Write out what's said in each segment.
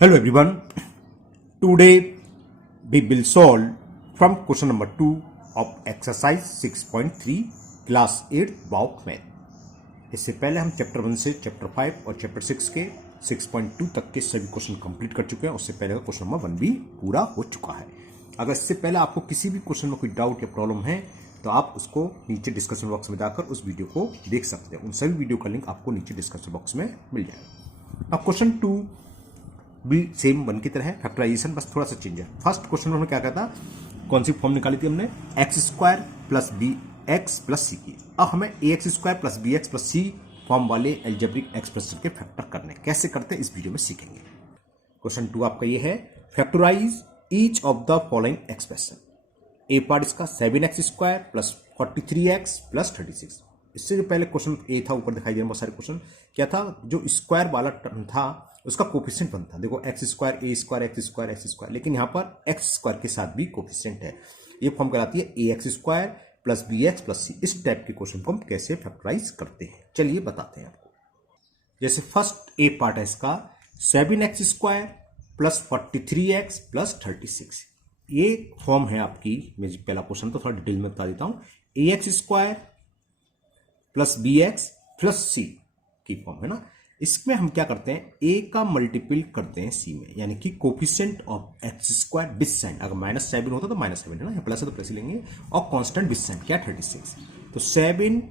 Hello everyone. Today we will solve from question number 2 of exercise 6.3 class 8 BOP math. इससे पहले हम chapter 1 से chapter 5 और chapter 6 के 6.2 तक के सभी क्वेश्चन कंप्लीट कर चुके हैं। उससे पहले का क्वेश्चन नंबर 1 भी पूरा हो चुका है। अगर इससे पहले आपको किसी भी क्वेश्चन में कोई डाउट या प्रॉब्लम है तो आप उसको नीचे डिस्कशन बॉक्स में जाकर उस वीडियो को देख सकते हैं। उन सभी वीडियो का लिंक आपको नीचे डिस्कशन बॉक्स में मिल जाएगा। अब क्वेश्चन 2 भी सेम वन की तरह है, फैक्टराइजेशन बस थोड़ा सा चेंज है। फर्स्ट क्वेश्चन में हमने क्या कहा था, कौन सी फॉर्म निकाली थी हमने, X square plus B X plus C की। अब हमें A X square plus B X plus C form वाले एल्जेब्रिक एक्सप्रेशन के फैक्टर करने, कैसे करते हैं इस वीडियो में सीखेंगे। क्वेश्चन 2 आपका ये है, factorise each of the following expression. A part इसका 7x square plus 43x plus 36। इससे जो पहले क्वेश्चन ए था, ऊपर दिखाई दे रहे बहुत सारे क्वेश्चन, क्या था, जो स्क्वायर वाला टर्म था उसका कोफिशिएंट बनता, देखो X square A square X square X square, लेकिन यहाँ पर एक्स स्क्वायर के साथ भी कोफिशिएंट है। ये फॉर्म कराती है A X square plus B X plus C. इस टाइप के क्वेश्चन को हम कैसे फैक्टराइज करते हैं, चलिए बताते हैं आपको। जैसे फर्स्ट ए पार्ट है इसका 7x square plus 43x plus 36। ये फॉर्म है आपकी, मेरी पहला क्वेश्चन तो थोड़ा डिटेल में बता देता हूं, A X square plus B X plus C की फॉर्म है ना। इसमें हम क्या करते हैं, ए का मल्टीपल करते हैं सी में, यानी कि coefficient of x square this sign, अगर -7 होता तो -7 है ना, प्लस है तो प्लस लेंगे, और कांस्टेंट दिस साइन क्या 36, तो 7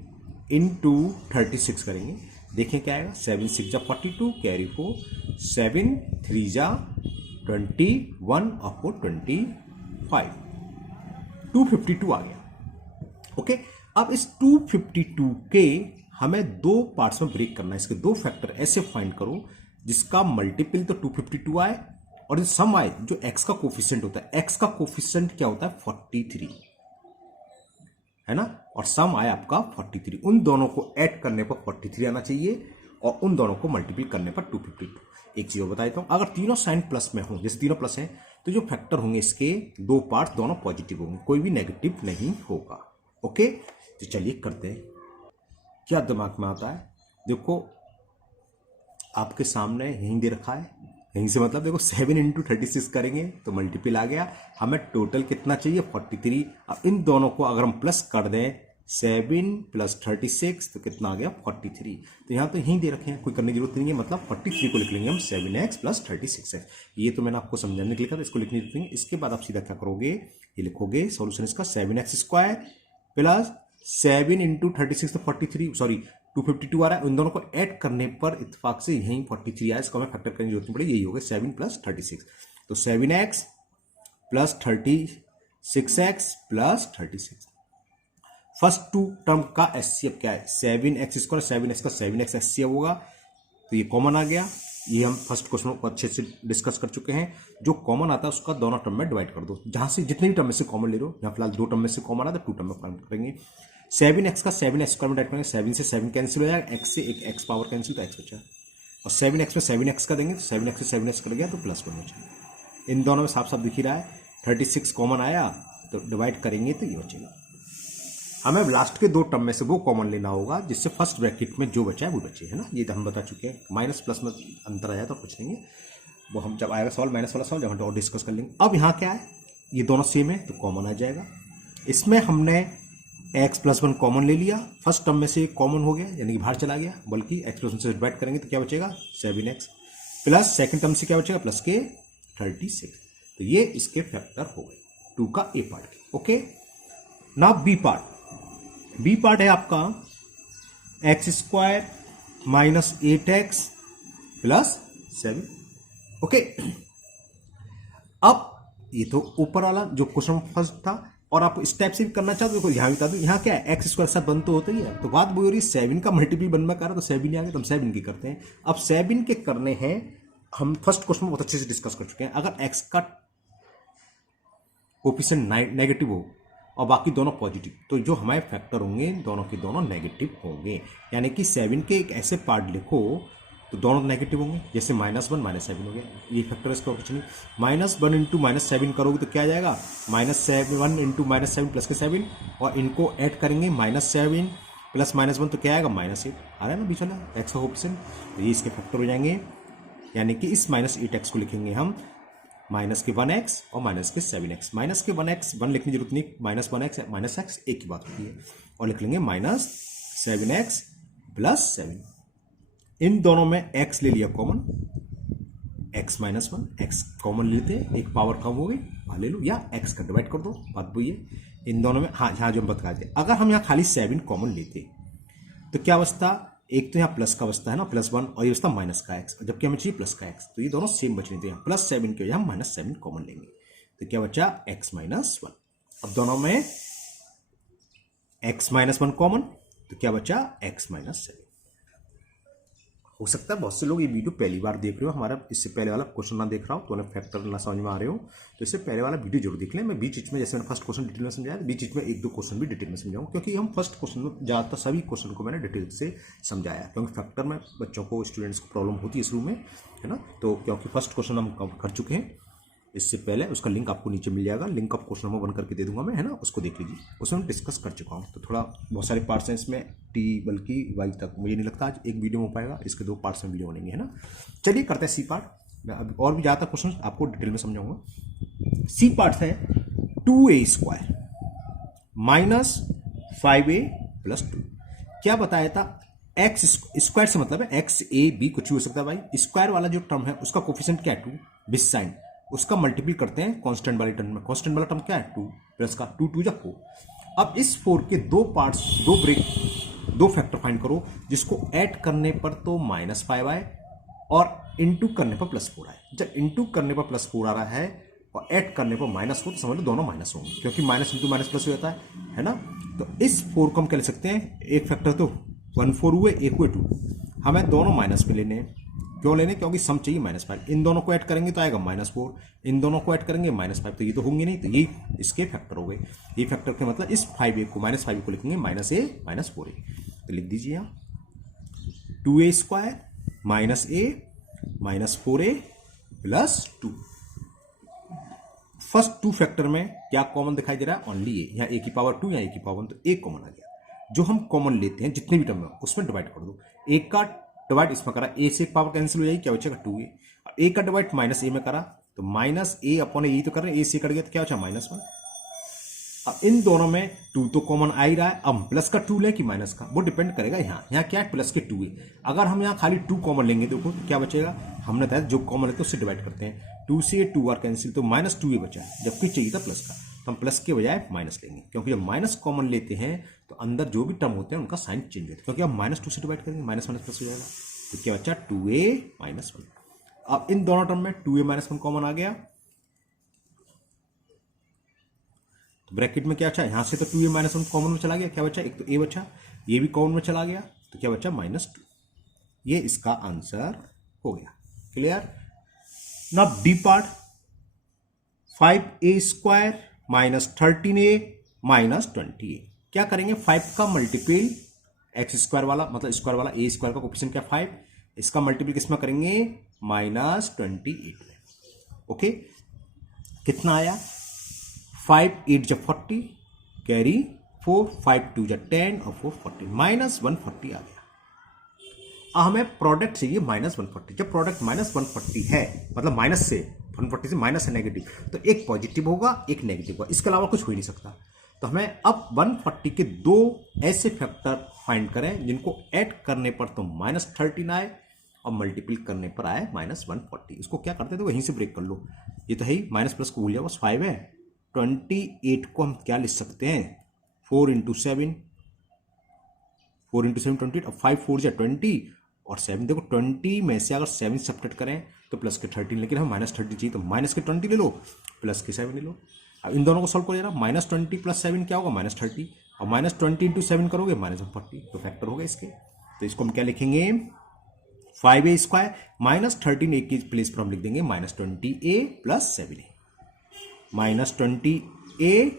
इंटू 36 करेंगे, देखें क्या आएगा, 7 6 जा 42 कैरी 4, 7 3 जा 21 और 4 25, 252 आ गया। ओके, अब इस 252 के हमें दो पार्ट्स में ब्रेक करना है। इसके दो फैक्टर ऐसे फाइंड करो जिसका मल्टीपल तो 252 आए और सम आए जो एक्स का कोफिशिएंट होता है। एक्स का कोफिशिएंट क्या होता है 43 है ना, और सम आया आपका 43। उन दोनों को ऐड करने पर 43 आना चाहिए और उन दोनों को मल्टीपल करने पर 252। एक चीज बता देता हूं, अगर तीनों साइन प्लस में हो, जैसे तीनों प्लस हैं, तो जो फैक्टर होंगे इसके दो पार्ट दोनों पॉजिटिव होंगे, कोई भी नेगेटिव नहीं होगा। ओके, तो चलिए करते हैं। क्या दिमाग में आता है, देखो आपके सामने यहीं दे रखा है, यहीं से मतलब देखो 7 इंटू 36 करेंगे तो मल्टीपल आ गया, हमें टोटल कितना चाहिए 43। अब इन दोनों को अगर हम प्लस कर दें 7 प्लस 36 तो कितना आ गया 43। तो यहाँ तो यहीं दे रखे हैं, कोई करने की जरूरत नहीं है, मतलब 43 को लिख लेंगे हम 7x प्लस 36x। ये तो मैंने आपको समझाने के लिए कहा था, इसको लिखने देंगे। इसके बाद आप सीधा क्या करोगे, ये लिखोगे सोल्यूशन इसका 7x स्क्वायर प्लस 7 इंटू 36 तो 43, सॉरी 252 आ रहा है, उन दोनों को ऐड करने पर इत्तेफाक से यहीं 43 आया, इसको हमें फैक्टर करने की जरूरत नहीं पड़ी, यही हो गया 7 प्लस 36, तो 7x plus 36x plus 36। First two term का एचसीएफ क्या है, 7x स्क्वायर 7x का 7x एचसीएफ होगा, तो ये कॉमन आ गया। ये हम फर्स्ट क्वेश्चन को अच्छे से डिस्कस कर चुके हैं। जो कॉमन आता है उसका दोनों टर्म में डिवाइड कर दो, जहां से जितने भी टर्म में से कॉमन ले लो, यहाँ फिलहाल दो टर्म में से कॉमन आता है, 2 टर्म में फाइंड करेंगे। 7x का 7x स्क्वायर में डिवाइड करेंगे, 7 से 7 कैंसिल हो जाएगा, x से एक x पावर कैंसिल, तो x बचा, और 7x में 7x का देंगे तो 7x से 7x कर गया तो +1 बचा। इन दोनों में साफ साफ दिख ही रहा है, 36 कॉमन आया तो डिवाइड करेंगे तो ये बचेगा। हमें लास्ट के दो टर्म में से वो कॉमन लेना होगा जिससे फर्स्ट ब्रैकेट में जो बचा है वो बचे, है ना, ये तो हम बता चुके हैं। माइनस प्लस में अंतर आया तो कुछ नहीं है, वो हम जब आएगा सॉल्व माइनस वाला सॉल्व जब हम और डिस्कस कर लेंगे। अब यहाँ क्या है, ये दोनों सेम है तो कॉमन आ जाएगा। इसमें हमने x प्लस 1 कॉमन ले लिया, फर्स्ट टर्म में से कॉमन हो गया यानी कि बाहर चला गया, बल्कि x प्लस 1 से डिवाइड करेंगे तो क्या बचेगा 7x, प्लस सेकेंड टर्म से क्या बचेगा प्लस के 36। तो ये इसके फैक्टर हो गए 2 का ए पार्ट। ओके, ना बी पार्ट है आपका x square minus 8x plus 7। Okay, अब ये तो ऊपर वाला जो क्वेश्चन फर्स्ट था, और आप इस टाइप से भी करना चाहते हो, यहां बता दो, यहाँ क्या है एक्स स्क्वायर साथ बन तो होता ही है, तो बात वो हो रही 7 का मल्टीपल बनना कर रहा है, तो 7 ही आ गया, तो हम 7 के करते हैं। अब 7 के करने हैं, हम फर्स्ट क्वेश्चन में बहुत अच्छे से डिस्कस कर चुके हैं। अगर एक्स का कोफिशिएंट नेगेटिव हो और बाकी दोनों पॉजिटिव, तो जो हमारे फैक्टर होंगे दोनों के दोनों नेगेटिव होंगे, यानी कि 7 के एक ऐसे पार्ट लिखो तो दोनों नेगेटिव होंगे, जैसे -1 -7 हो गया, ये फैक्टर इसका कुछ नहीं। -1 इंटू -7 करोगे तो क्या आ जाएगा, -7 इंटू -7 प्लस के 7, और इनको ऐड करेंगे -7 प्लस -1 तो क्या आएगा -8 आ रहा है ना बीच वाला एक्स का कोफिशिएंट, तो ये इसके फैक्टर हो जाएंगे यानी कि इस माइनस 8x को लिखेंगे हम माइनस के 1x और माइनस के 7x। माइनस के 1x 1 लिखने की जरूरत नहीं, माइनस 1x माइनस x एक ही बात होती है। और लिख लेंगे माइनस 7x प्लस 7। इन दोनों में x ले लिया common, x minus 1, x common लेते हैं, एक पावर कम हो गई, ले लो, या x का डिवाइड कर दो, बात वही है। इन दोनों में हाँ यहाँ जो हम बता देते, अगर हम यहाँ खाली 7 कॉमन लेते तो क्या अवस्था, एक तो यहाँ प्लस का अवस्था है ना, +1, और ये अवस्था माइनस का x, जबकि हमें चाहिए प्लस का x, तो ये दोनों सेम बचने थे। +7 के वजह हम -7 कॉमन लेंगे, तो क्या बचा x माइनस 1। अब दोनों में x माइनस 1 कॉमन, तो क्या बचा x माइनस 7। हो सकता है बहुत से लोग ये वीडियो पहली बार देख रहे हो, हमारा इससे पहले वाला क्वेश्चन ना देख रहा हो, तो उन्हें फैक्टर ना समझ में आ रहे हो, तो इससे पहले वाला वीडियो जरूर देख लें। मैं बीच में, जैसे मैंने फर्स्ट क्वेश्चन डिटेल में समझाया, बीच में 1-2 क्वेश्चन भी डिटेल में समझाऊँ, क्योंकि हम फर्स्ट क्वेश्चन में ज़्यादातर सभी क्वेश्चन को मैंने डिटेल से समझाया, क्योंकि फैक्टर में बच्चों को, स्टूडेंट्स को प्रॉब्लम होती है शुरू में, है ना। तो क्योंकि फर्स्ट क्वेश्चन हम कवर कर चुके हैं इससे पहले, उसका लिंक आपको नीचे मिल जाएगा, लिंक आप क्वेश्चन नंबर 1 करके दे दूंगा मैं, है ना, उसको देख लीजिए, उसमें मैं डिस्कस कर चुका हूँ। तो थोड़ा बहुत सारे पार्ट्स हैं इसमें, बल्कि वाई तक मुझे नहीं लगता आज एक वीडियो में हो पाएगा, इसके 2 पार्ट्स में वीडियो बनेंगे, है ना। चलिए करते हैं सी पार्ट। मैं अब और भी ज़्यादातर क्वेश्चन आपको डिटेल में समझाऊंगा। सी पार्ट है 2a² माइनस 5a प्लस 2। क्या बताया था, एक्स स्क्वायर से मतलब है एक्स ए बी कुछ भी हो सकता है भाई। स्क्वायर वाला जो टर्म है उसका कोफिशिएंट क्या है 2, बिस साइन, उसका मल्टीपल करते हैं कांस्टेंट वाले टर्म में। कांस्टेंट वाला टर्म क्या है 2 प्लस का 2 2 जा 4। अब इस 4 के 2 पार्ट्स, 2 फैक्टर फाइंड करो, जिसको ऐड करने पर तो -5 आए और इनटू करने पर +4 आए। जब इनटू करने पर +4 आ रहा है और ऐड करने पर -4, तो समझ लो दोनों माइनस होंगे, क्योंकि माइनस इंटू माइनस प्लस हो जाता है ना। तो इस 4 को हम क्या ले सकते हैं, एक फैक्टर तो 1 4 हुए, एक हुए 2, हमें दोनों माइनस में लेने हैं। क्यों लेने, क्योंकि सम चाहिए -5। इन दोनों को ऐड करेंगे तो आएगा -4, इन दोनों को ऐड करेंगे -5, तो ये तो होंगे नहीं, तो ये इसके फैक्टर हो गए। ये फैक्टर के मतलब इस 5a को -5 को लिखेंगे -a -4a। तो लिख दीजिए यहाँ 2a² -a -4a plus 2। First 2 factor में क्या कॉमन दिखाई दे रहा है, ओनली a। यहाँ a की पावर 2, यहाँ a की पावर 1, तो a कॉमन आ गया। जो हम कॉमन लेते हैं जितने भी टर्म में, उसमें डिवाइड कर दो। a का डिवाइड इसमें करा, a से पावर कैंसिल हो जाएगी, क्या बचेगा 2a। a का डिवाइड -a में करा तो -a अपॉन a तो कर रहे हैं, a से कट गया तो क्या बचा -1। अब इन दोनों में 2 तो कॉमन आ ही रहा है, अब प्लस का 2 ले कि माइनस का, वो डिपेंड करेगा। यहाँ क्या है, प्लस के 2a। अगर हम यहाँ खाली 2 कॉमन लेंगे देखो तो क्या बचेगा, हमने बताया जो कॉमन लेते हैं उससे डिवाइड करते हैं। 2 से 2 बार कैंसिल, तो -2a बचा है, जबकि चाहिए था प्लस का, तो हम प्लस के बजाय माइनस लेंगे, क्योंकि जब माइनस कॉमन लेते हैं तो अंदर जो भी टर्म होते हैं उनका साइन चेंज होता है, क्योंकि हम -2 से डिवाइड करेंगे, माइनस प्लस हो जाएगा, तो क्या बचा 2a -1। अब इन दोनों टर्म में 2a -1 कॉमन आ गया, तो ब्रैकेट में क्या बचा, यहां से तो 2a -1 कॉमन में चला गया, क्या बचा, एक तो a बचा, ये भी कॉमन में चला गया, तो क्या बचा -2। ये इसका आंसर हो गया। Clear. Now D part 5a² -13a -20a। क्या करेंगे, 5 का मल्टीपल x² वाला, मतलब स्क्वायर वाला, a² का कोफिशिएंट क्या 5, इसका मल्टीपल किसमें करेंगे -28 में। ओके, कितना आया, 5 8 जब 40 कैरी 4, 5 2 जब 10 और 4 40, -140 आ गया। हमें प्रोडक्ट चाहिए -140। जब प्रोडक्ट -140 है, मतलब माइनस से 140 से माइनस है नेगेटिव, तो एक पॉजिटिव होगा एक नेगेटिव होगा, इसके अलावा कुछ हो ही नहीं सकता। तो हमें अब 140 के 2 ऐसे फैक्टर फाइंड करें जिनको ऐड करने पर तो -13 आए और मल्टीपल करने पर आए -140। इसको क्या करते थे, वहीं से ब्रेक कर लो, ये तो है ही, माइनस प्लस को भूल जाओ, बस 5 है। 28 को हम क्या लिख सकते हैं, 4 × 7, 4 × 7 28, और 5 4 जा 20 और 7, देखो 20 में से अगर 7 सब्ट्रैक्ट करें तो प्लस के 13, लेकिन हमें -30 चाहिए, तो माइनस के 20 ले लो, प्लस के 7 ले लो। अब इन दोनों को सॉल्व करो जरा, -20 + 7 क्या होगा -30, और -20 × 7 करोगे -140, तो फैक्टर होगा इसके। तो इसको हम क्या लिखेंगे, 5a² -13a की प्लेस पर हम लिख देंगे -20a + 7a, -20a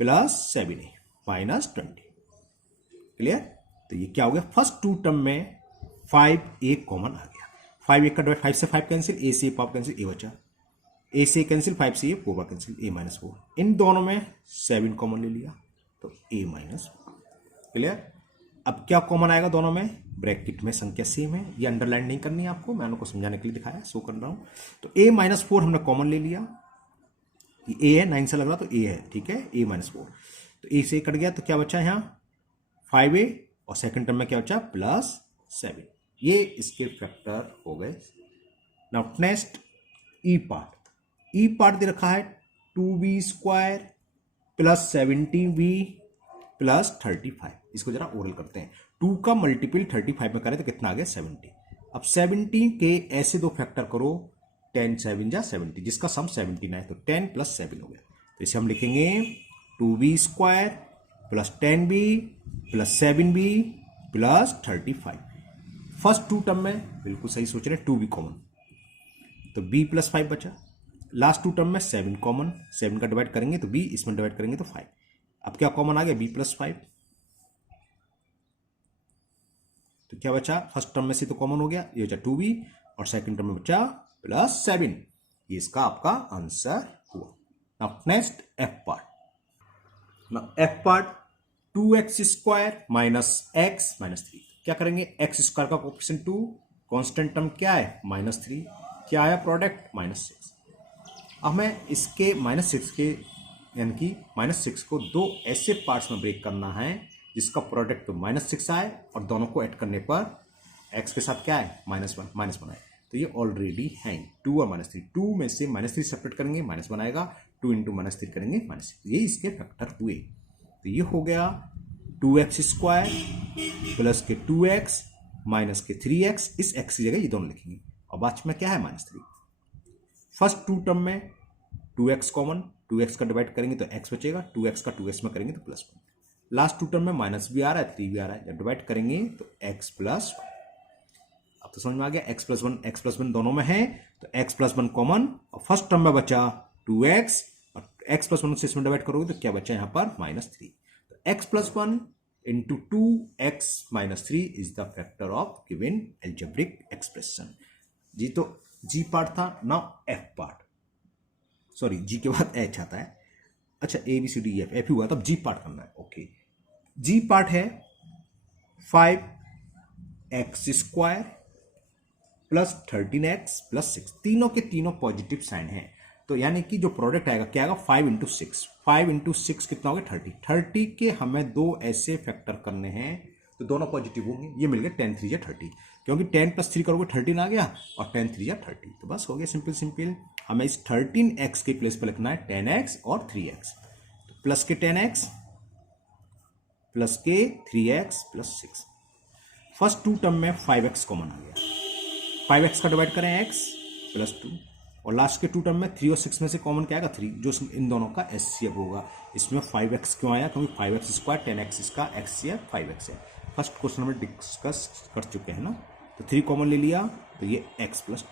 + 7a -20। Clear. तो ये क्या हो गया, फर्स्ट 2 टर्म में 5a कॉमन आ गया, 5 1 का डिवाइड, 5 से 5 कैंसिल, a से पावर कैंसिल, a बचा, a से कैंसिल, 5 से 4 बार कैंसिल, a -4। इन दोनों में 7 कॉमन ले लिया तो a -4। क्लियर। अब क्या कॉमन आएगा दोनों में, ब्रैकेट में संख्या सेम है, ये अंडरलाइन नहीं करनी है आपको, मैं आपको समझाने के लिए दिखाया, शो कर रहा हूं। तो a-4 हमने कॉमन ले लिया, ये a है, 9 से लग रहा तो a है, ठीक है, a-4, तो a से कट गया तो क्या बचा यहाँ 5a, और सेकंड टर्म में क्या बचा +7, ये इसके फैक्टर हो गए। नाउ नेक्स्ट ई पार्ट दे रखा है 2b² + 17b + 35, इसको जरा ओरल करते हैं। 2 का मल्टीपल 35 में करें तो कितना आ गया 70। अब 70 के ऐसे दो फैक्टर करो, 10 7 जा 70, जिसका सम 17 है, तो 10 + 7 हो गया। तो इसे हम लिखेंगे 2b² + 10b + 7b + 35। First 2 term में बिल्कुल सही सोच रहे हैं, 2b कॉमन, तो b + 5 बचा। लास्ट 2 टर्म में 7 कॉमन, 7 का डिवाइड करेंगे तो b, इसमें डिवाइड करेंगे तो 5। अब क्या कॉमन आ गया b + 5, तो क्या बचा, फर्स्ट टर्म में से तो कॉमन हो गया, ये बचा 2b, और सेकंड टर्म में बचा +7, ये इसका आपका आंसर हुआ। Now next f part 2x² - x - 3, क्या करेंगे, x² का कोएफिशिएंट 2, कांस्टेंट टर्म क्या है -3, क्या आया प्रोडक्ट -6। अब मैं इसके -6 के यानी कि -6 को दो ऐसे पार्ट्स में ब्रेक करना है जिसका प्रोडक्ट तो -6 आए और दोनों को ऐड करने पर x के साथ क्या है -1 आए, तो ये ऑलरेडी है 2 और -3, 2 में से -3 सेपरेट करेंगे -1 आएगा, 2 × -3 करेंगे -6, ये इसके फैक्टर हुए। तो ये हो गया 2x² प्लस के 2x माइनस के 3x, इस x की जगह ये दोनों लिखेंगे, और बाद में क्या है -3। फर्स्ट 2 टर्म में 2x कॉमन, 2x का डिवाइड करेंगे तो x बचेगा, 2x का 2x में करेंगे तो +1। लास्ट 2 टर्म में माइनस भी आ रहा है, 3 भी आ रहा है, जब डिवाइड करेंगे तो x +1। अब तो समझ में आ गया, x + 1 दोनों में है, तो x +1 कॉमन, और फर्स्ट टर्म में बचा 2x, और x +1 से इसमें डिवाइड करोगे तो क्या बचा यहाँ पर -3। तो x +1 into 2x - 3 is the factor of given algebraic expression. जी तो जी पार्ट था। Now F part, sorry G के बाद एच आता है, अच्छा ABCD F ही हुआ, तब जी पार्ट करना है। ओके, जी पार्ट है 5x² + 13x + 6, तीनों के तीनों पॉजिटिव साइन है, तो यानी कि जो प्रोडक्ट आएगा क्या आएगा 5 × 6, 5 × 6 कितना हो गया 30, 30 के हमें दो ऐसे फैक्टर करने हैं तो दोनों पॉजिटिव होंगे, ये मिल गया 10 3 = 30, क्योंकि 10 + 3 करोगे 13 आ गया, और 10 3 = 30, तो बस हो गया सिंपल। हमें इस 13x के प्लेस पर लिखना है 10x और 3x, तो प्लस के 10x प्लस के 3x + 6। फर्स्ट 2 टर्म में 5x कॉमन आ गया, 5x का डिवाइड करें x + 2, और लास्ट के 2 टर्म में 3 और 6 में से कॉमन क्या आएगा 3, जो इन दोनों का HCF होगा। इसमें 5x क्यों आया, क्योंकि 5x² 10x इसका HCF 5x है। फर्स्ट क्वेश्चन में डिस्कस कर चुके हैं ना, तो 3 कॉमन ले लिया, तो ये x + 2।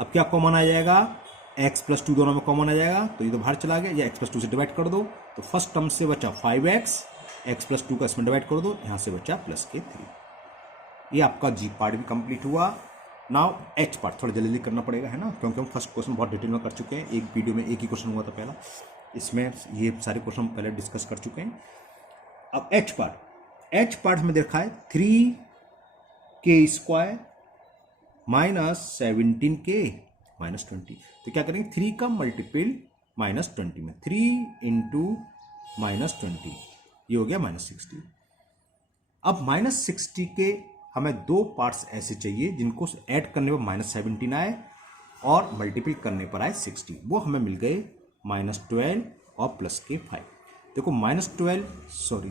अब क्या कॉमन आ जाएगा, x + 2 दोनों में कॉमन आ जाएगा, तो ये तो बाहर चला गया, या x + 2 से डिवाइड कर दो, तो फर्स्ट टर्म से बचा 5x, x + 2 का इसमें डिवाइड कर दो, यहां से बचा +3। ये आपका जी पार्ट भी कंप्लीट हुआ। नाउ एच पार्ट थोड़ा जल्दी करना पड़ेगा, है ना, क्योंकि हम फर्स्ट क्वेश्चन बहुत डिटेल में कर चुके हैं, एक वीडियो में एक ही क्वेश्चन हुआ था पहला, इसमें ये सारे क्वेश्चन पहले डिस्कस कर चुके हैं। अब एच पार्ट हमें देखा है 3k² - 17k - 20, तो क्या करेंगे 3 का मल्टीपल -20 में, 3 × -20, ये हो गया -60। अब -60 के हमें दो पार्ट्स ऐसे चाहिए जिनको ऐड करने पर -17 आए और मल्टीपल करने पर आए 60, वो हमें मिल गए -12 और प्लस के 5। देखो -12 सॉरी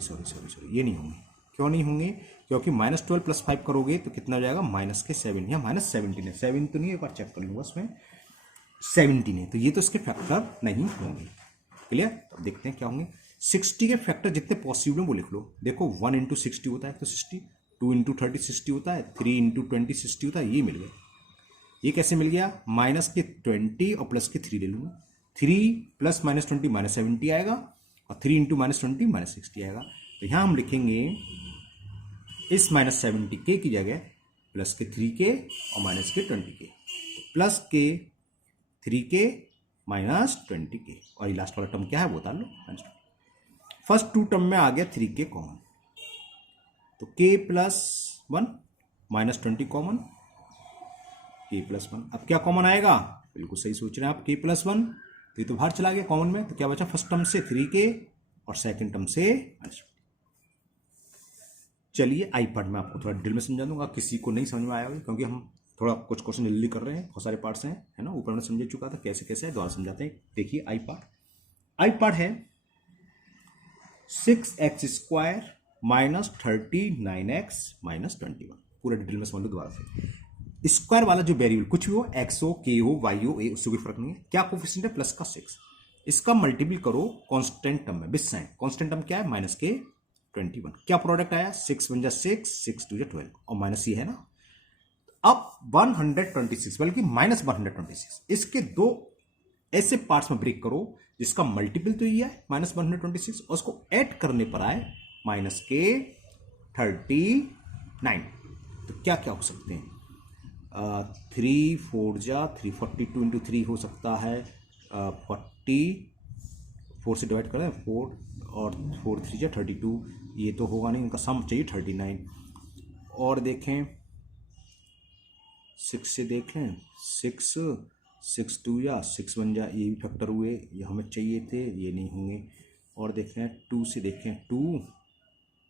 ये नहीं होंगे, क्यों नहीं होंगे, क्योंकि -12 + 5 करोगे तो कितना हो जाएगा -7, यहाँ -17 है, 7 तो नहीं है, एक बार चेक कर लूँगा उसमें 17 है, तो ये तो इसके फैक्टर नहीं होंगे। क्लियर, तो देखते हैं क्या होंगे। 60 के फैक्टर जितने पॉसिबल हैं वो लिख लो। देखो 1 × 60 होता है तो 60, 2 × 30 60 होता है, 3 × 20 60 होता है, ये मिल गया। ये कैसे मिल गया, -20 और प्लस के 3 ले लूँगा, 3 + -20 -70 आएगा, और 3 × -20 -60 आएगा। तो यहाँ हम लिखेंगे इस -70k की जगह प्लस के 3k और माइनस के 20k, प्लस के 3k -20k, और ये लास्ट वाला टर्म क्या है वो बता लो। फर्स्ट 2 टर्म में आ गया 3k कॉमन, तो k plus 1 -20 common, k plus 1। अब क्या कॉमन आएगा, बिल्कुल सही सोच रहे हैं आप, k प्लस 1, तो ये तो बाहर चला गया कॉमन में, तो क्या बचा फर्स्ट टर्म से 3k और सेकंड टर्म से -20। चलिए आई पार्ट में आपको थोड़ा डिटेल में समझा दूंगा, किसी को नहीं समझ में आया क्योंकि हम थोड़ा कुछ क्वेश्चन जल्दी कर रहे हैं, बहुत सारे पार्ट्स हैं, है ना, ऊपर में समझ चुका था कैसे कैसे है, दोबारा समझाते हैं। देखिए आई पार्ट है 6x² माइनस 39x माइनस 21। पूरा डिटेल में समझ लो दोबारा से। स्क्वायर वाला जो वेरिएबल कुछ भी हो, x हो, k हो, y हो, a, उससे कोई फर्क नहीं है। क्या कोफिशिएंट है, प्लस का 6, इसका मल्टीपल करो कांस्टेंट टर्म में, विद साइन। कांस्टेंट टर्म क्या है, -k21। क्या प्रोडक्ट आया, 6 1 जा 6, 6 2 जा 12 और माइनस ये है ना। अब 126 बल्कि -126, इसके दो ऐसे पार्ट्स में ब्रेक करो जिसका मल्टीपल तो ये है -126 और उसको ऐड करने पर आए -k39। तो क्या क्या हो सकते हैं, 3 4 जा 342 इंटू 3 हो सकता है, 44 से डिवाइड करें 4 और 4 3 जा 32, ये तो होगा नहीं, इनका सम चाहिए 39। और देखें 6 से देख लें, 6 6 2 या 6 1 जा, ये भी फैक्टर हुए, ये हमें चाहिए थे, ये नहीं होंगे। और देखें 2 से देखें, 2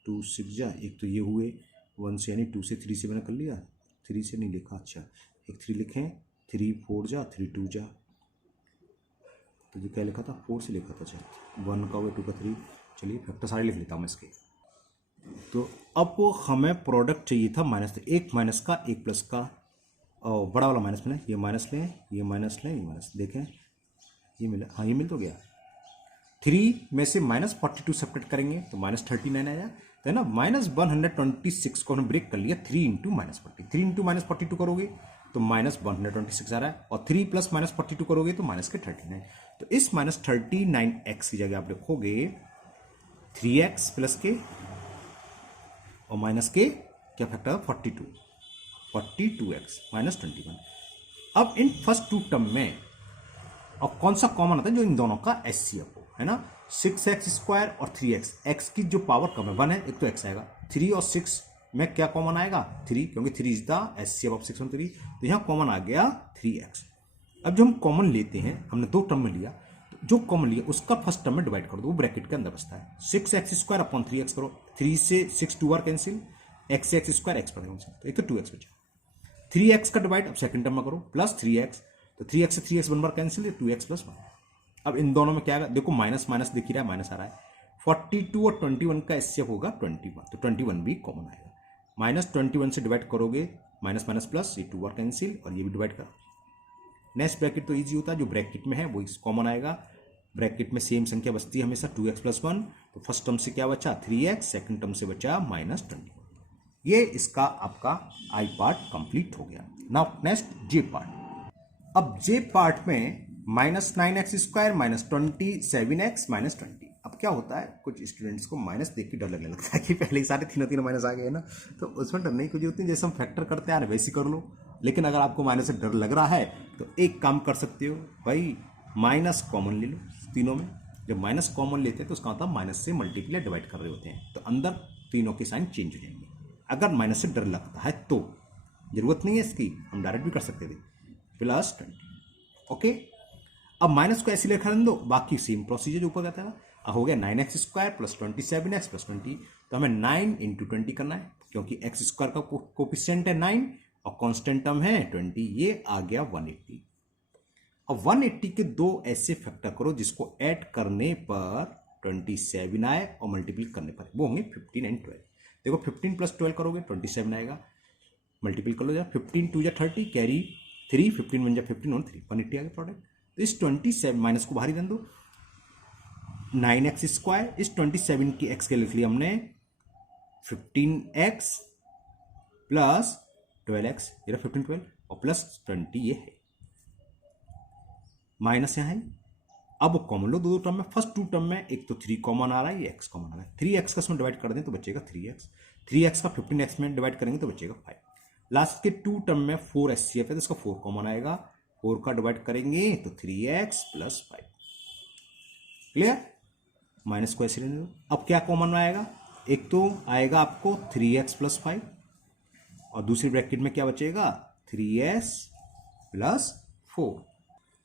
6 जा, एक तो ये हुए 1 से, यानी 2 से 3 से मैंने कर लिया, 3 से नहीं लिखा, अच्छा एक 3 लिखें, 3 4 जा 3 2 जा, तो जो क्या लिखा था 4 से लिखा था, अच्छा 1 का हुआ 2 का 3, चलिए फैक्टर सारे लिख लेता हूँ मैं इसके। तो अब हमें प्रोडक्ट चाहिए था माइनस, तो एक माइनस का एक प्लस का, और बड़ा वाला माइनस में, ये माइनस लें, ये माइनस लें, ये माइनस, देखें ये मिला, हाँ ये मिल तो गया। 3 में से -42 सब्ट्रैक्ट करेंगे तो -39 आया, तो है ना। -126 को हमने ब्रेक कर लिया, 3 इंटू -40, 3 इंटू -42 करोगे तो -126 आ रहा है, और 3 प्लस -42 करोगे तो -39। तो इस -39x की जगह आप लिखोगे 3x प्लस के और माइनस के, क्या फैक्टर है 42x -21। अब इन फर्स्ट टू टर्म में और कौन सा कॉमन आता है, जो इन दोनों का HCF हो, है ना। 6x² और 3x, x की जो पावर कम है 1 है, एक तो x आएगा। 3 और 6 में क्या कॉमन आएगा, 3, क्योंकि 3 इज द HCF ऑफ 6 और 3, तो यहां कॉमन आ गया 3x। अब जो हम कॉमन लेते हैं, हमने दो टर्म में लिया, तो जो कॉमन लिया उसका फर्स्ट टर्म में डिवाइड कर दो, वो ब्रैकेट के अंदर बचता है। 6x² अपॉन 3x करो, 3 से 6 2 बार कैंसिल, x से x² x पर कैंसिल, तो एक तो 2x बचा। 3x का डिवाइड अब सेकंड टर्म में करो, प्लस 3x, तो 3x से 3x 1 बार कैंसिल, 2x प्लस 1। अब इन दोनों में क्या आएगा, देखो माइनस माइनस दिख ही रहा है, माइनस आ रहा है। 42 और 21 का HCF होगा 21, तो 21 भी कॉमन आएगा। -21 से डिवाइड करोगे, माइनस माइनस प्लस, ये 2 बार कैंसिल और ये भी डिवाइड करो। नेक्स्ट ब्रैकेट तो इजी होता है, जो ब्रैकेट में है वो कॉमन आएगा। ब्रैकेट में सेम संख्या बचती है हमेशा, 2x प्लस 1, तो फर्स्ट टर्म से क्या बचा 3x, सेकंड टर्म से बचा -21। ये इसका आपका आई पार्ट कंप्लीट हो गया। नाउ नेक्स्ट जे पार्ट। अब जे पार्ट में -9x² -27x -20। अब क्या होता है, कुछ स्टूडेंट्स को माइनस देख के डर लगने लगता है कि पहले ही सारे तीनों माइनस आ गए ना, तो उसमें डरने की जरूरत नहीं, जैसे हम फैक्टर करते हैं वैसे कर लो। लेकिन अगर आपको माइनस से डर लग रहा है तो एक काम कर सकते हो भाई, माइनस कॉमन ले लो तीनों में। जब माइनस कॉमन लेते हैं तो उसका मतलब माइनस से मल्टीप्लाई डिवाइड कर रहे होते हैं, तो अंदर तीनों के साइन चेंज हो जाएंगे। अगर माइनस से डर लगता है तो जरूरत नहीं है इसकी, हम डायरेक्ट भी कर सकते थे, +20। ओके, अब माइनस को ऐसे लिखा रहने दो, बाकी सेम प्रोसीजर जो ऊपर कहता है। अब हो गया 9x² + 27x + 20, तो हमें 9 × 20 करना है, क्योंकि x² का कोफिशिएंट है 9 और कांस्टेंट टर्म है 20, ये आ गया 180। अब 180 के दो ऐसे फैक्टर करो जिसको ऐड करने पर 27 आए और मल्टीप्लाई करने पर वो होंगे 15 और 12। देखो 15 + 12 करोगे 27 आएगा, मल्टीपल कर लो जरा, 15 2 जा 30, कैरी 3, 15 1 जा 15 और 3, 180 आ गया प्रोडक्ट। तो इस 27 माइनस को बाहर ही रन दो, 9x², इस 27 की x के लिख लिया हमने 15x + 12x, ये 15 12 और +20 ये है, माइनस यहाँ है। अब कॉमन लो दो टर्म में, फर्स्ट टू टर्म में एक तो 3 कॉमन आ रहा है, ये x कॉमन आ रहा है। 3x का इसमें डिवाइड कर दें तो बचेगा 3x, 3x का 15x में डिवाइड करेंगे तो बचेगा 5। लास्ट के टू टर्म में 4 HCF है तो इसका 4 कॉमन आएगा, 4 का डिवाइड करेंगे तो 3x + 5। क्लियर, माइनस को ऐसे लेने दो। अब क्या कॉमन आएगा, एक तो आएगा आपको 3x प्लस 5 और दूसरी ब्रैकेट में क्या बचेगा 3s प्लस 4।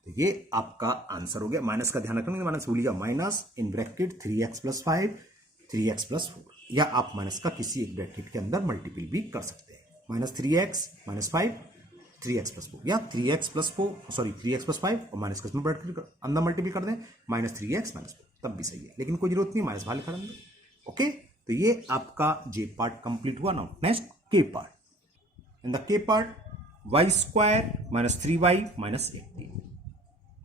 तो ये आपका आंसर हो गया। माइनस का ध्यान रखना, माइनस भूलिएगा, minus in bracket 3x plus 5 3x plus 4, या आप माइनस का किसी एक ब्रैकेट के अंदर मल्टीपल भी कर सकते हैं। Minus 3x minus 5 3x plus 4, या 3x plus 4 sorry 3x plus 5 और माइनस का अंदर मल्टीपल कर दें माइनस 3x माइनस 4, तब भी सही है, लेकिन कोई जरूरत नहीं माइनस बाहर लिखा देंगे। ओके, तो ये आपका जे पार्ट कंप्लीट हुआ। नाउ नेक्स्ट के पार्ट। इन द के part y square minus 3y minus 18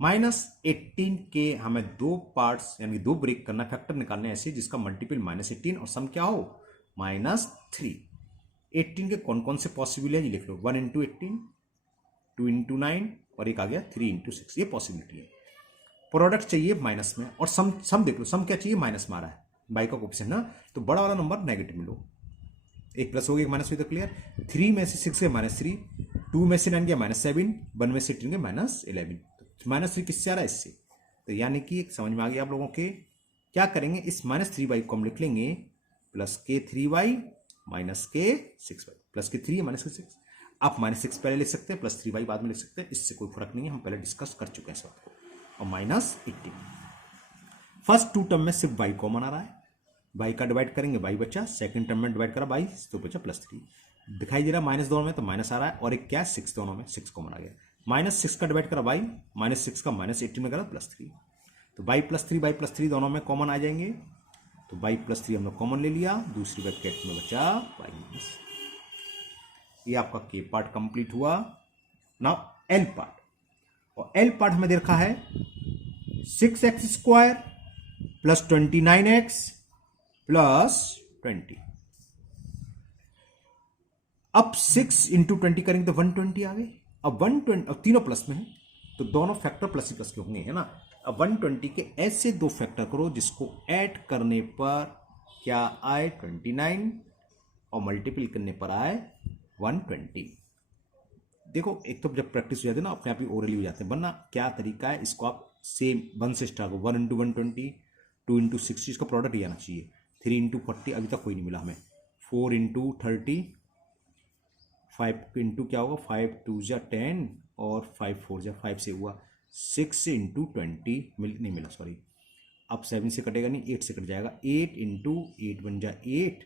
minus 18 के हमें दो पार्ट्स यानी दो ब्रेक करना, फैक्टर निकालने ऐसे जिसका मल्टीपल माइनस 18 और सम क्या हो माइनस 3। 18 के कौन कौन से पॉसिबल है ये लिख लो, 1 इंटू 18, 2 इंटू 9 और एक आ गया 3 इंटू 6, ये पॉसिबिलिटी है। प्रोडक्ट चाहिए माइनस में और सम देख लो, सम क्या चाहिए माइनस में आ रहा है, बाई का कोएफिशिएंट ना, तो बड़ा वाला नंबर नेगेटिव में लो, एक प्लस हो गया एक माइनस हुई तो क्लियर। 3 में से 6 गए माइनस 3, 2 में से 9 गया माइनस 7, 1 में से 18 गए माइनस 11, माइनस 3 किससे आ रहा है इससे, तो यानी कि एक समझ में आ गया आप लोगों के। क्या करेंगे इस माइनस 3y को हम लिख लेंगे प्लस के 3y माइनस के 6y, प्लस के 3 माइनस के 6, आप माइनस 6 पहले लिख सकते हैं प्लस 3y बाद में लिख सकते हैं, इससे कोई फर्क नहीं है, हम पहले डिस्कस कर चुके हैं इस बात को। और माइनस 18 फर्स्ट टू टर्म में सिर्फ y कॉमन आ रहा है, y का डिवाइड करेंगे y बचा, सेकंड टर्म में डिवाइड करा y तो बचा प्लस 3, दिखाई दे रहा माइनस दोनों में तो माइनस आ रहा है, और एक क्या 6 दोनों में 6 कॉमन आ गया, माइनस 6 का डिवाइड करा y माइनस 6 का माइनस 18 में करा प्लस 3, तो y प्लस 3 दोनों में कॉमन आ जाएंगे, तो y प्लस 3 हमने कॉमन ले लिया, दूसरी ब्रैकेट में बचा y माइनस। ये आपका के पार्ट कंप्लीट हुआ। नाउ एल पार्ट, और एल पार्ट हमें दे रखा है 6x square plus 29x plus 20। अब 6 इंटू 20 करेंगे तो 120 आ गए। अब 120 अब तीनों प्लस में है तो दोनों फैक्टर प्लस ही प्लस के होंगे, है ना। अब 120 के ऐसे दो फैक्टर करो जिसको ऐड करने पर क्या आए 29 और मल्टीपल करने पर आए 120। देखो एक तो जब प्रैक्टिस हो जाती है ना अपने आप ही ओरली हो जाते हैं, वरना क्या तरीका है, इसको आप सेम 1 से स्टार्ट करो, 1 इंटू 120, 2 इंटू 60, इसका प्रोडक्ट ही आना चाहिए, 3 इंटू 40 अभी तक कोई नहीं मिला हमें, 4 इंटू 30, 5 इंटू क्या होगा 5 2 जा 10 और 5 4 जा 5 से हुआ 6 इंटू 20 नहीं मिला सॉरी, अब 7 से कटेगा नहीं 8 से कट जाएगा, 8 इंटू 8 बन जा 8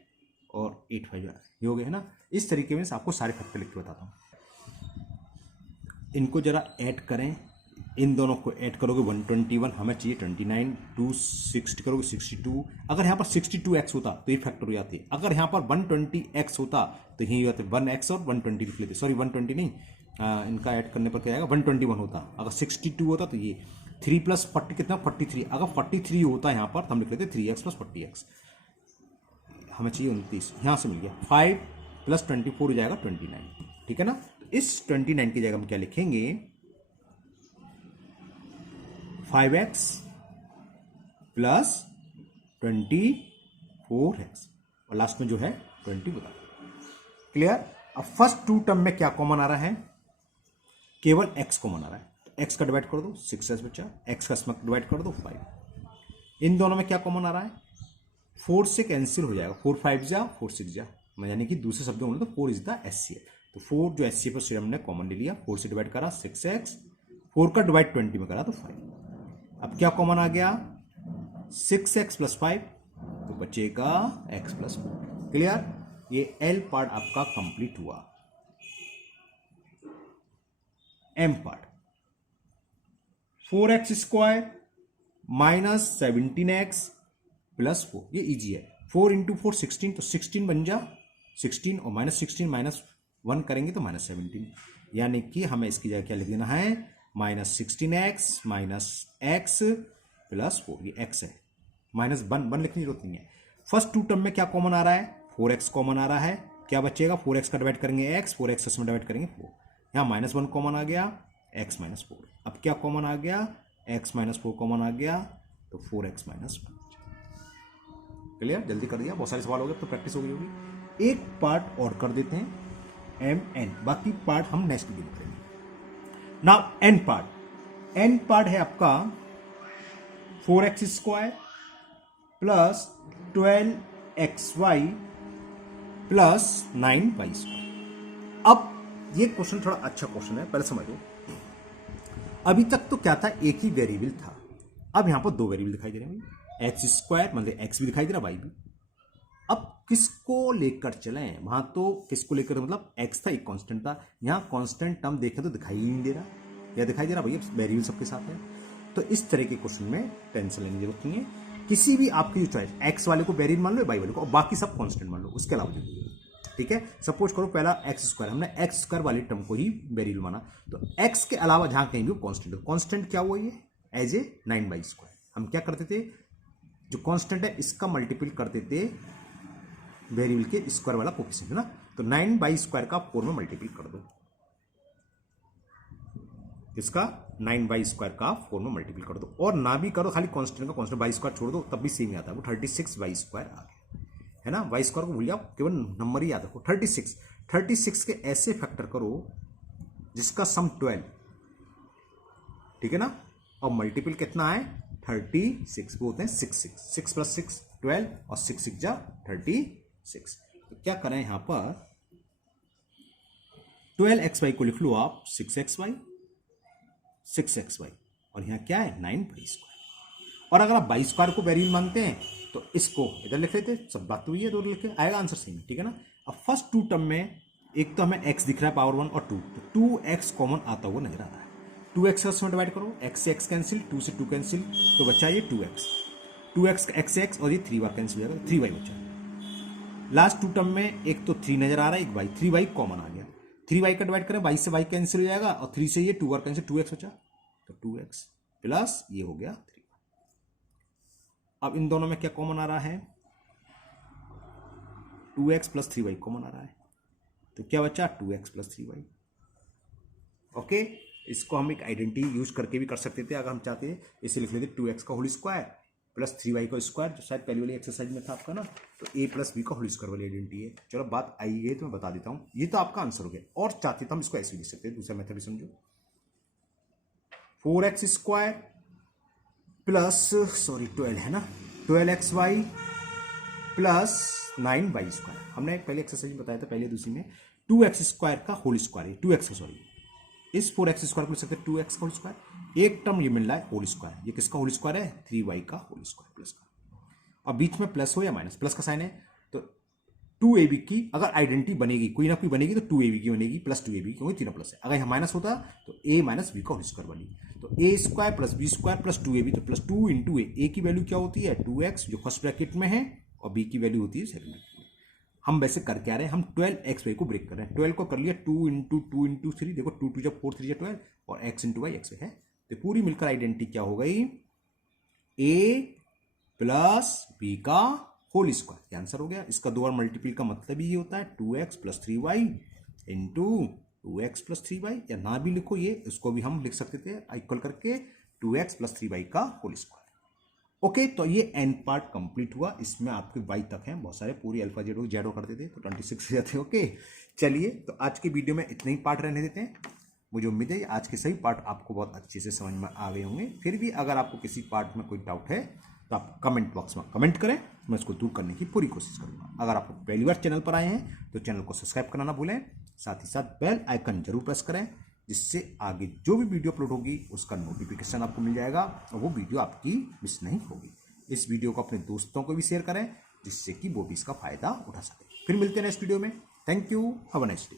और 8 5 ये हो गया है ना। इस तरीके में आपको सारे फैक्टर लिख के बताता हूँ, इनको जरा ऐड करें, इन दोनों को ऐड करोगे 121 हमें चाहिए 29, 2 60 करोगे 62, अगर यहाँ पर 62x होता तो ये फैक्टर हो जाते, अगर यहाँ पर 120x होता तो यही होते 1x और 120 लिख लेते, सॉरी 120 नहीं, इनका ऐड करने पर क्या आएगा 121 होता, अगर 62 होता तो ये 3 प्लस 40 कितना 43, अगर 43 होता यहाँ पर तो हम लिख लेते 3x प्लस 40x, हमें चाहिए 29, यहाँ से मिल गया 5 प्लस 24 हो जाएगा 29, ठीक है ना। इस 29 की जगह हम क्या लिखेंगे 5x प्लस 24x और लास्ट में जो है 20 बता, क्लियर। अब फर्स्ट टू टर्म में क्या कॉमन आ रहा है, केवल x कॉमन आ रहा है, तो x का डिवाइड कर दो 6s बचा, x का स्मक डिवाइड कर दो 5, इन दोनों में क्या कॉमन आ रहा है 4 से कैंसिल हो जाएगा, 4 5 जा 4 6 जा, यानी कि दूसरे शब्दों में तो 4 इज द HCF, तो 4 जो HCF पर सिर्फ हमने कॉमन ले लिया, 4 से डिवाइड करा 6x, 4 का डिवाइड 20 में करा तो 5, अब क्या कॉमन आ गया 6x प्लस 5 तो बचेगा x प्लस 4, क्लियर। ये L पार्ट आपका कंप्लीट हुआ। M part 4x square minus 17x plus 4, ये इजी है, 4 इंटू 4 16, तो 16 बन जा 16 और माइनस 16 माइनस 1 करेंगे तो माइनस 17, यानी कि हमें इसकी जगह क्या लिख देना है minus 16x minus x plus 4, ये x है, माइनस 1 लिखने की जरूरत नहीं है। फर्स्ट टू टर्म में क्या कॉमन आ रहा है 4x कॉमन आ रहा है, क्या बचेगा 4x का डिवाइड करेंगे x, 4x में डिवाइड करेंगे 4, यहाँ माइनस 1 कॉमन आ गया x माइनस 4, अब क्या कॉमन आ गया x माइनस 4 कॉमन आ गया तो 4x माइनस 1, क्लियर। जल्दी कर दिया, बहुत सारे सवाल हो गए तो प्रैक्टिस हो गई होगी। एक पार्ट और कर देते हैं MN, बाकी पार्ट हम नेक्स्ट वीडियो में करेंगे। Now N part, N part है आपका 4x square plus xy plus 9y²। अब ये क्वेश्चन थोड़ा अच्छा क्वेश्चन है, पहले समझो। अभी तक तो क्या था, एक ही वेरिएबल था, अब यहां पर दो वेरिएबल दिखाई दे रहे हैं, x² मतलब x भी दिखाई दे रहा, y भी। अब किसको लेकर चलें, वहां तो किसको लेकर मतलब x था, एक कांस्टेंट था, यहां कांस्टेंट टर्म देखें तो दिखाई ही नहीं दे रहा, या दिखाई दे रहा भैया, वेरिएबल सबके साथ है। तो इस तरह के क्वेश्चन में टेंशन लेने की जरूरत नहीं है। किसी भी आपकी जो चॉइस, x वाले को वेरिएबल मान लो, y वाले को, और बाकी सब कांस्टेंट मान लो, उसके अलावा जो, ठीक है। सपोज करो पहला x², हमने x² वाले टर्म को ही वेरिएबल माना, तो x के अलावा जहां कहीं भी कांस्टेंट हो, कांस्टेंट क्या हुआ, ये एज ए 9y²। हम क्या करते थे, जो कांस्टेंट है इसका मल्टीपल करते थे वेरिएबल के स्क्वायर वाला कोफिशिएंट, है ना। तो 9y² का 4 में मल्टीपल कर दो, इसका 9y² का 4 में मल्टीपल कर दो, और ना भी करो, खाली कांस्टेंट का कांस्टेंट y² छोड़ दो, तब भी सेम ही आता है, वो 36y² आ गया, है ना। y² को भूल जाओ, केवल नंबर ही याद रखो। 36 के ऐसे फैक्टर करो जिसका सम 12, ठीक है ना, और मल्टीपल कितना है 36, वो होते हैं 6 + 6 12, और 6 6 जा 36। तो क्या करें, यहां पर 12xy को लिख लो आप 6xy, और यहां क्या है 9y²। और अगर आप y² को वेरिएबल मानते हैं तो इसको इधर लिख लेते, सब बात तो हुई है, दो लिख के आएगा आंसर सेम, ठीक है ना। अब फर्स्ट टू टर्म में एक तो हमें x दिख रहा है पावर 1 और 2, तो 2x कॉमन आता हुआ नजर आ रहा है। 2x में डिवाइड करो, x से x कैंसिल, 2 से 2 कैंसिल, तो बचा ये 2x x से x, और ये 3 बार कैंसिल हो जाएगा, 3y बचा। लास्ट टू टर्म में एक तो 3 नजर आ रहा है, एक y, 3y कॉमन आ गया, 3y का डिवाइड करें, y से y कैंसिल हो जाएगा, और 3 से ये 2 बार कैंसिल, 2x बचा, तो 2x प्लस ये हो गया 3। अब इन दोनों में क्या कॉमन आ रहा है, 2x + 3y कॉमन आ रहा है, तो क्या बचा 2x + 3y। ओके, इसको हम एक आइडेंटिटी यूज करके भी कर सकते थे अगर हम चाहते हैं, इसे लिख लेते 2x का होल स्क्वायर प्लस 3y का स्क्वायर, जो शायद पहली वाली एक्सरसाइज में था आपका ना, तो a + b का होल स्क्वायर वाली आइडेंटिटी है। चलो बात आई है तो मैं बता देता हूं, ये तो आपका आंसर हो गया, और चाहते तो हम इसको ऐसे लिख सकते हैं, दूसरा मेथड भी समझो, 4x² प्लस 12 है ना, 12xy प्लस 9y²। हमने पहले एक्सरसाइज में बताया था, पहले दूसरी में 2x² का होल स्क्वायर, 2x सॉरी, इस 4x² को लिख सकते हैं 2x का होल स्क्वायर, एक टर्म ये मिल रहा है होल स्क्वायर, ये किसका होल स्क्वायर है 3y का होल स्क्वायर प्लस का, और बीच में प्लस हो या माइनस, प्लस का साइन है, तो 2ab की अगर आइडेंटिटी बनेगी, कोई ना कोई बनेगी, तो 2ab की बनेगी प्लस 2ab, क्योंकि तीनों प्लस है। अगर यहाँ माइनस होता तो a - b का होल स्क्वायर बनी, तो a² + b² प्लस 2ab, तो प्लस 2 × a की वैल्यू क्या होती है 2x जो फर्स्ट ब्रैकेट में है, और b की वैल्यू होती है सेकंड ब्रैकेट में। हम वैसे कर क्या रहे हैं, हम 12xy को ब्रेक कर रहे हैं, 12 को कर लिया 2 × 2 × 3, देखो 2 2 जब 4 3 12, और x × y xy है, तो पूरी मिलकर आइडेंटिटी क्या हो गई, a + b का होल स्क्वायर, ये आंसर हो गया। इसका 2 बार मल्टीपल का मतलब ही ये होता है 2x + 3y × 2x + 3y, या ना भी लिखो ये, इसको भी हम लिख सकते थे इक्वल करके 2x + 3y का होल स्क्वायर। ओके, तो ये एन पार्ट कंप्लीट हुआ, इसमें आपके y तक हैं बहुत सारे, पूरी अल्फा जेडो करते थे तो 26 हो जाते। ओके, चलिए तो आज की वीडियो में इतने ही पार्ट रहने देते हैं। मुझे उम्मीद है आज के सही पार्ट आपको बहुत अच्छे से समझ में आ गए होंगे। फिर भी अगर आपको किसी पार्ट में कोई डाउट है तो आप कमेंट बॉक्स में कमेंट करें, मैं इसको दूर करने की पूरी कोशिश करूंगा। अगर आप पहली बार चैनल पर आए हैं तो चैनल को सब्सक्राइब करना ना भूलें, साथ ही साथ बेल आइकन जरूर प्रेस करें, जिससे आगे जो भी वीडियो अपलोड होगी उसका नोटिफिकेशन आपको मिल जाएगा और वो वीडियो आपकी मिस नहीं होगी। इस वीडियो को अपने दोस्तों को भी शेयर करें, जिससे कि वो भी इसका फायदा उठा सके। फिर मिलते हैं नेक्स्ट वीडियो में। Thank you, have a nice day.